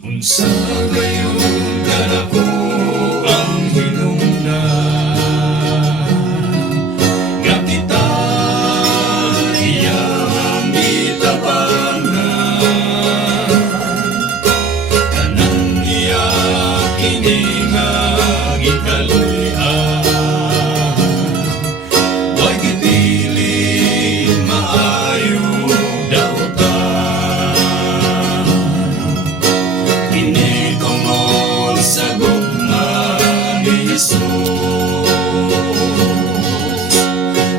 Unsa gayong dako ang hinungdan, nga kita iyang gitabangan, tanan niya kini nga gikaluy-an, way gipili maayo dautan, kini tungod sa gugma ni Jesus,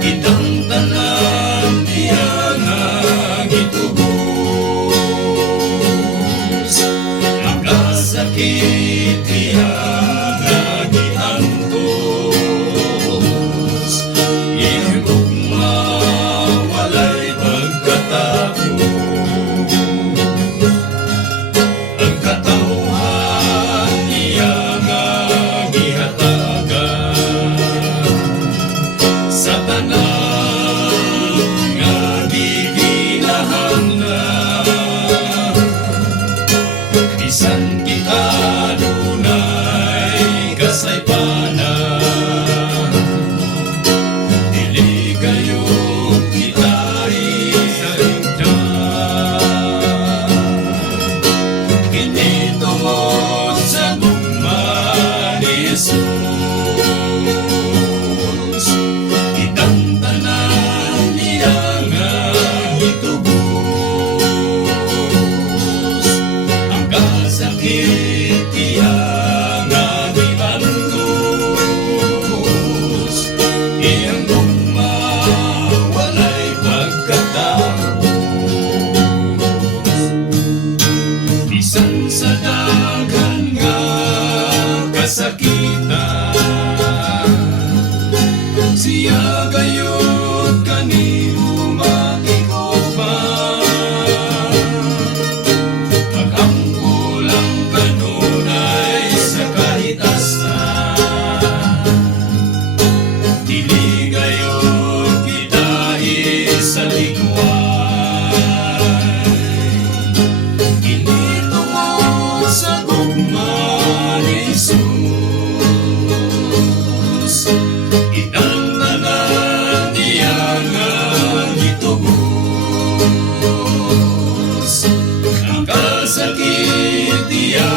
itang tanan niya nga gitubos, makasakit niya nga giantos, iyang gugma walay pagkatapos, ang katawhan niya nga gihatagan, sa tanan nga giginahanglan, bisan kita dunay kasaypanan, dili kayo kita isaligdan, kini tungod sa gugma ni Jesus, itang tanan niya nga gitubos, ang kasakit niya nga giantos, iyang gugma walay pagkatapos, bisan sa daghan nga kasakitan, siya gayud kanimo makikupan, pag-angkulang kanunay sa kahitasan, dili gayud kita isaligway, kini tungod sa gugma ni Jesus, itang tanan niya nga gitubos, ang kasakit niya